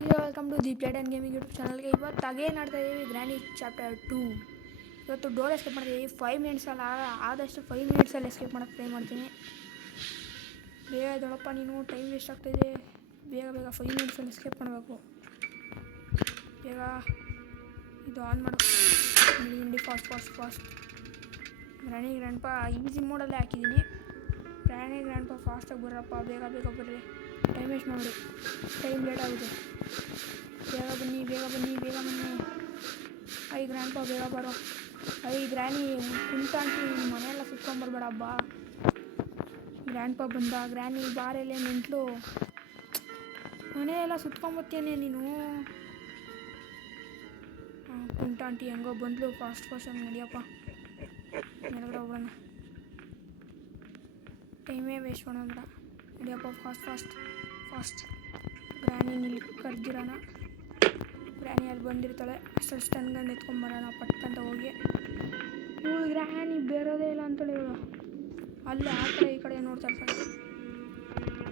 Welcome to the plate and gaming YouTube ಚಾನಲ್ಗೆ. ಇವತ್ತು again ಆಡ್ತಾ ಇದ್ದೀವಿ ಗ್ರ್ಯಾನಿ ಚಾಪ್ಟರ್ 2. ಇವತ್ತು ಡೋರ್ ಎಸ್ಕೇಪ್ ಮಾಡ್ತೀವಿ 5 ಮಿನಿಟ್ಸಲ್ಲಿ. ಆದಷ್ಟು 5 ಮಿನಿಟ್ಸಲ್ಲಿ ಎಸ್ಕೇಪ್ ಮಾಡೋಕ್ಕೆ ಟ್ರೈ ಮಾಡ್ತೀನಿ. ಬೇಗ ದೊಡ್ಡಪ್ಪ, ನೀನು ಟೈಮ್ ವೇಸ್ಟ್ ಆಗ್ತಾಯಿದೆ. ಬೇಗ 5 ಮಿನಿಟ್ಸಲ್ಲಿ ಎಸ್ಕೇಪ್ ಮಾಡಬೇಕು. ಬೇಗ ಇದು ಆನ್ ಮಾಡು. ಇಂಡಿ ಫಾಸ್ಟ್. ಗ್ರ್ಯಾನಿ ಗ್ರ್ಯಾಂಡ್ಪ ಈಸಿ ಮೋಡಲ್ಲೇ ಹಾಕಿದ್ದೀನಿ. ಗ್ರ್ಯಾನಿ ಗ್ರ್ಯಾಂಡ್ಪ ಫಾಸ್ಟಾಗಿ ಬರ್ರಪ್ಪ, ಬೇಗ ಬರ್ರಿ. ಟೈಮ್ ವೇಸ್ಟ್ ಮಾಡಿ, ಟೈಮ್ ಲೇಟ್ ಆಗುತ್ತೆ. ಬೇಗ ಬನ್ನಿ. ಐ ಗ್ರ್ಯಾಂಡ್ಪ ಬೇಗ ಬರೋ. ಐ ಗ್ರ್ಯಾನಿ ಕುಂಟಾಂಟಿ ಮನೆಯೆಲ್ಲ ಸುತ್ಕೊಂಬರ್ಬೇಡ ಬಾ. ಗ್ರ್ಯಾಂಡ್ಪ ಬಂದ. ಗ್ರ್ಯಾನಿ ಬಾರೆಲ್ಲೇ ಮೆಂಟ್ಲು, ಮನೆಯೆಲ್ಲ ಸುತ್ಕೊಂಬತ್ತೇನೆ ನೀನು. ಕುಂಟಾಂಟಿ ಹೆಂಗೋ ಬಂದ್ಲು. ಫಾಸ್ಟಾಗಿ ನಡಿಯಪ್ಪ, ಮೇಲ್ಗಡೆ ಹೋಗೋಣ. ಟೈಮೇ ವೇಸ್ಟ್ ಮಾಡೋಣ, ನಡಿಯಪ್ಪ ಫಾಸ್ಟ್. ಗ್ರ್ಯಾನಿ ಇಲ್ಲಿ ಕರ್ದಿರೋಣ. ಗ್ರ್ಯಾನಿ ಅಲ್ಲಿ ಬಂದಿರ್ತಾಳೆ. ಅಷ್ಟಲ್ಲಿ ಸ್ಟನ್ಗಂಡು ಎತ್ಕೊಂಬರೋಣ ಪಟ್ಟಂತ ಹೋಗಿ. ಇವಳು ಗ್ರ್ಯಾನಿ ಬೇರೋದೇ ಇಲ್ಲ ಅಂತೇಳಿ ಇವಳು ಅಲ್ಲೇ ಆ ಕಡೆ ಈ ಕಡೆ ನೋಡ್ತಾ ಇರ್ತಾಳೆ.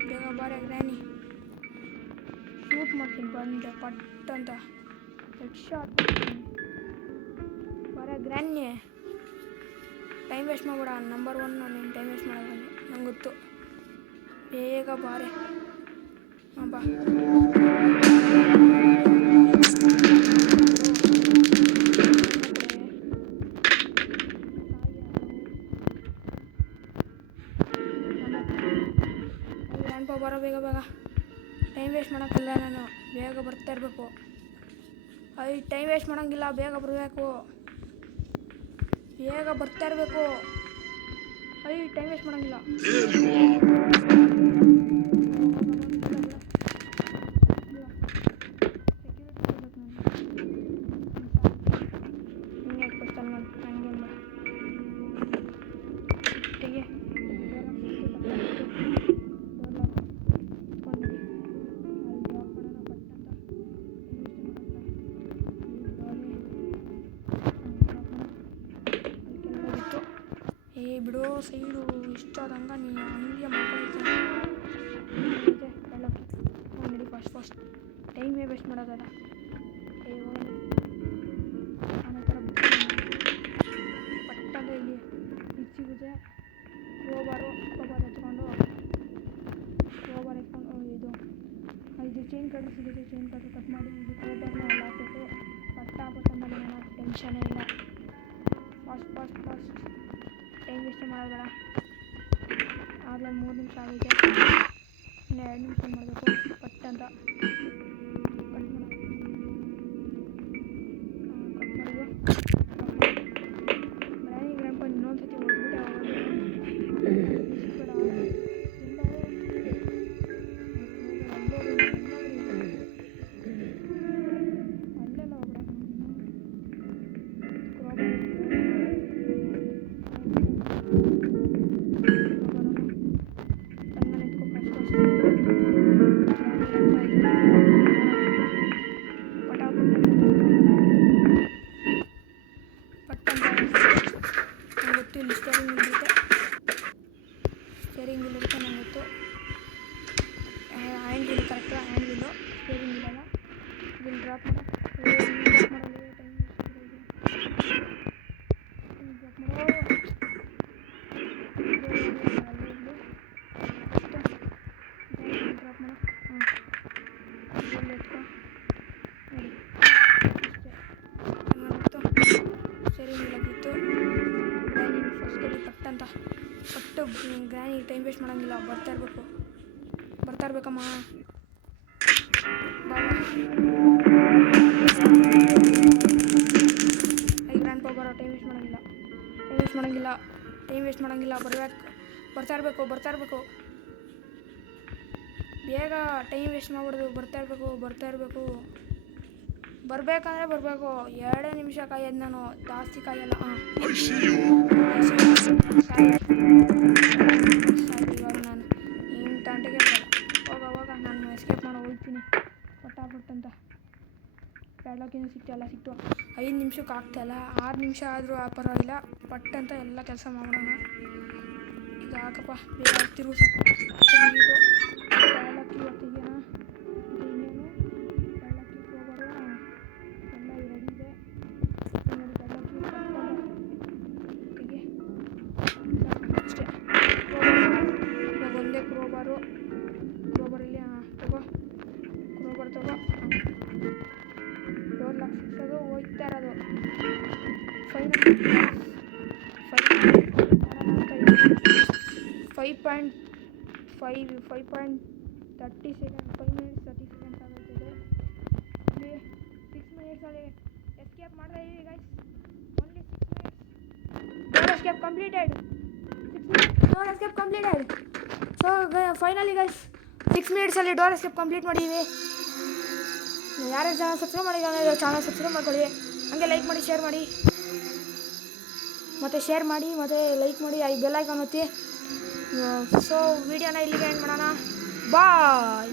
ಬೇಗ ಬಾರೆ ಗ್ರ್ಯಾನಿ, ಶೂಟ್ ಮಾಡ್ತೀನಿ ಬಂದೆ ಪಟ್ಟಂತ. ಹೆಡ್ ಶಾಟ್ ಬಾರೆ ಗ್ರ್ಯಾನಿ. ಟೈಮ್ ವೇಸ್ಟ್ ಮಾಡಬೇಡ. ನಂಬರ್ 1 ನೀನು ಟೈಮ್ ವೇಸ್ಟ್ ಮಾಡೋದು ನಂಗೆ ಗೊತ್ತು. ಬೇಗ ಬಾರೆ. ಹಾಂ ಬಾ. ಗ್ರ್ಯಾಂಡ್ಪ ಬರೋ ಬೇಗ. ಟೈಮ್ ವೇಸ್ಟ್ ಮಾಡೋಕ್ಕಲ್ಲ, ನಾನು ಬೇಗ ಬರ್ತಾ ಇರಬೇಕು. ಟೈಮ್ ವೇಸ್ಟ್ ಮಾಡೋಂಗಿಲ್ಲ, ಬೇಗ ಬರಬೇಕು. ಬರ್ತಾ ಇರಬೇಕು. ಟೈಮ್ ವೇಸ್ಟ್ ಮಾಡೋಂಗಿಲ್ಲ. ಬಿಡೋ ಸೈಡು ಇಷ್ಟ ಆದಂಗೆ ನೀನು ಹಂಗೆ ಮಾಡ್ಕೊಳ್ತೀನಿ. ನಡಿ ಫಾಸ್ಟ್. ಟೈಮೇ ವೇಸ್ಟ್ ಮಾಡೋದಲ್ಲ. ಮನೆ ಥರ ಪಟ್ಟಂತ ಇಲ್ಲಿ ಸಿಗುತ್ತೆ. ಕ್ರೋಬಾರ್ ಎತ್ಕೊಂಡು ಇದು ಚೈನ್ ಕಟ್ರ್ ಸಿಗುತ್ತೆ. ಚೈನ್ ಕಟ್ರ್ ಕಟ್ ಮಾಡಿ ಇದು ಕ್ರೋಬಾರ್ನ ಅಲ್ಲಿ ಹಾಕ್ಬೇಕು. ಪಟ್ಟಂತ ಏನೋ ಟೆನ್ಷನೇ ಇಲ್ಲ. ಫಾಸ್ಟ್. ಟೈಮ್ ವೇಸ್ಟ್ ಮಾಡೋಬೇಡ. ಆಗಲೇ 3 ನಿಮಿಷ ಆಗಿದೆ. ಇನ್ನು 2 ನಿಮಿಷ ಮಾಡಬೇಕು ಪಟ್ಟಂತ. ಕಟ್ ಮಾಡಿದೆ. ಗ್ರ್ಯಾನಿ ಗ್ರ್ಯಾಂಡ್ಪ ಇನ್ನೊಂದ್ಸತಿ ಹೊಡೆದ್ಬಿಟ್ಟೆ ಸ್ಟೇರಿಂಗ್ ವೀಲ್ ಇರುತ್ತೆ ನಂಗೆ ಗೊತ್ತು. Hand wheel correct. Hand wheel steering ವೀಲಲ್ಲ. ಇಲ್ಲಿ ಡ್ರಾಪ್ ಮಾಡೋ ಟೈಮ್ ಡ್ರಾಪ್ ಮಾಡೋ. ಇಲ್ಲಿ ಎತ್ಕೊ ನೋಡಿ ಅಷ್ಟೇ. ಸ್ಟೇರಿಂಗ್ ವೀಲ್ ಆಗಿತ್ತು. ಗ್ರ್ಯಾನಿ ಫಸ್ಟ್ ಕಡೆ ಪಟ್ಟಂತ ಗ್ರ್ಯಾನಿ ಟೈಮ್ ವೇಸ್ಟ್ ಮಾಡೋಂಗಿಲ್ಲ. ಬರ್ತಾ ಇರ್ಬೇಕಮ್ಮ. ಬಾಬಾ ಗ್ರ್ಯಾಂಡ್ಪ ಬರೋ. ಟೈಮ್ ವೇಸ್ಟ್ ಮಾಡೋಂಗಿಲ್ಲ. ಬರ್ತಾ ಇರಬೇಕು. ಬೇಗ ಟೈಮ್ ವೇಸ್ಟ್ ಮಾಡ್ಬಿಡೋದು. ಬರ್ತಾ ಇರಬೇಕು. ಬರ್ಬೇಕಂದ್ರೆ ಬರಬೇಕು. 2 ನಿಮಿಷ ಕಾಯೋದು ನಾನು, ಜಾಸ್ತಿ ಕಾಯಲ್ಲ. ಇವಾಗ ನಾನು ನಿಮ್ಮ ತಂಟೆಗೆ ಬರಲ್ಲ. ಹೋಗ ನಾನು ಎಸ್ಕೇಪ್ ಮಾಡೋ ಹೋಗ್ತೀನಿ ಪಟ್ಟಾಪಟ್ಟಂತ. ಪ್ಯಾಡ್ಲಾಕಿಂದ ಸಿಕ್ತು. 5 ನಿಮಿಷಕ್ಕೆ ಆಗ್ತಾಯಿಲ್ಲ. 6 ನಿಮಿಷ ಆದರೂ ಪರವಾಗಿಲ್ಲ. ಪಟ್ಟಂತ ಎಲ್ಲ ಕೆಲಸ ಮಾಡೋಣ. ಈಗ ಹಾಕಪ್ಪ ಬೇಗ ತಿರುಗಿಸು. ಪ್ಯಾಡ್ಲಾಕಿ ತೆಗಿಯೋಣ. ಇನ್ನೇನು 5.30 ಸೆಕೆಂಡ್ 5 ಮಿನಿಟ್ಸ್ 30 ಸೆಕೆಂಡ್ಸ್ ಆಗುತ್ತಿದೆ. ಇಲ್ಲಿ 6 ಮಿನಿಟ್ಸಲ್ಲಿ ಎಸ್ಕೇಪ್ ಮಾಡ್ತಾ ಇದ್ದೀವಿ guys. Only 6 minutes. Door escape completed. 6 minutes door escape completed. So finally guys 6 ಮಿನಿಟ್ಸಲ್ಲಿ ಡೋರ್ ಎಸ್ಕೇಪ್ ಕಂಪ್ಲೀಟ್ ಮಾಡಿದ್ದೀವಿ. ಯಾರ್ಯಾರು ಚಾನಲ್ ಸಬ್ಸ್ಕ್ರೈಬ್ ಮಾಡಿದ್ದಾರೆ ಚಾನಲ್ ಸಬ್ಸ್ಕ್ರೈಬ್ ಮಾಡ್ಕೊಳ್ಳಿ. ಹಂಗೆ ಲೈಕ್ ಮಾಡಿ ಶೇರ್ ಮಾಡಿ ಮತ್ತು ಲೈಕ್ ಮಾಡಿ ಬೆಲ್ ಐಕಾನ್ ಒತ್ತಿ. ಸೊ ವಿಡಿಯೋನ ಇಲ್ಲಿಗೆ ಎಂಡ್ ಮಾಡೋಣ. ಬಾಯ್.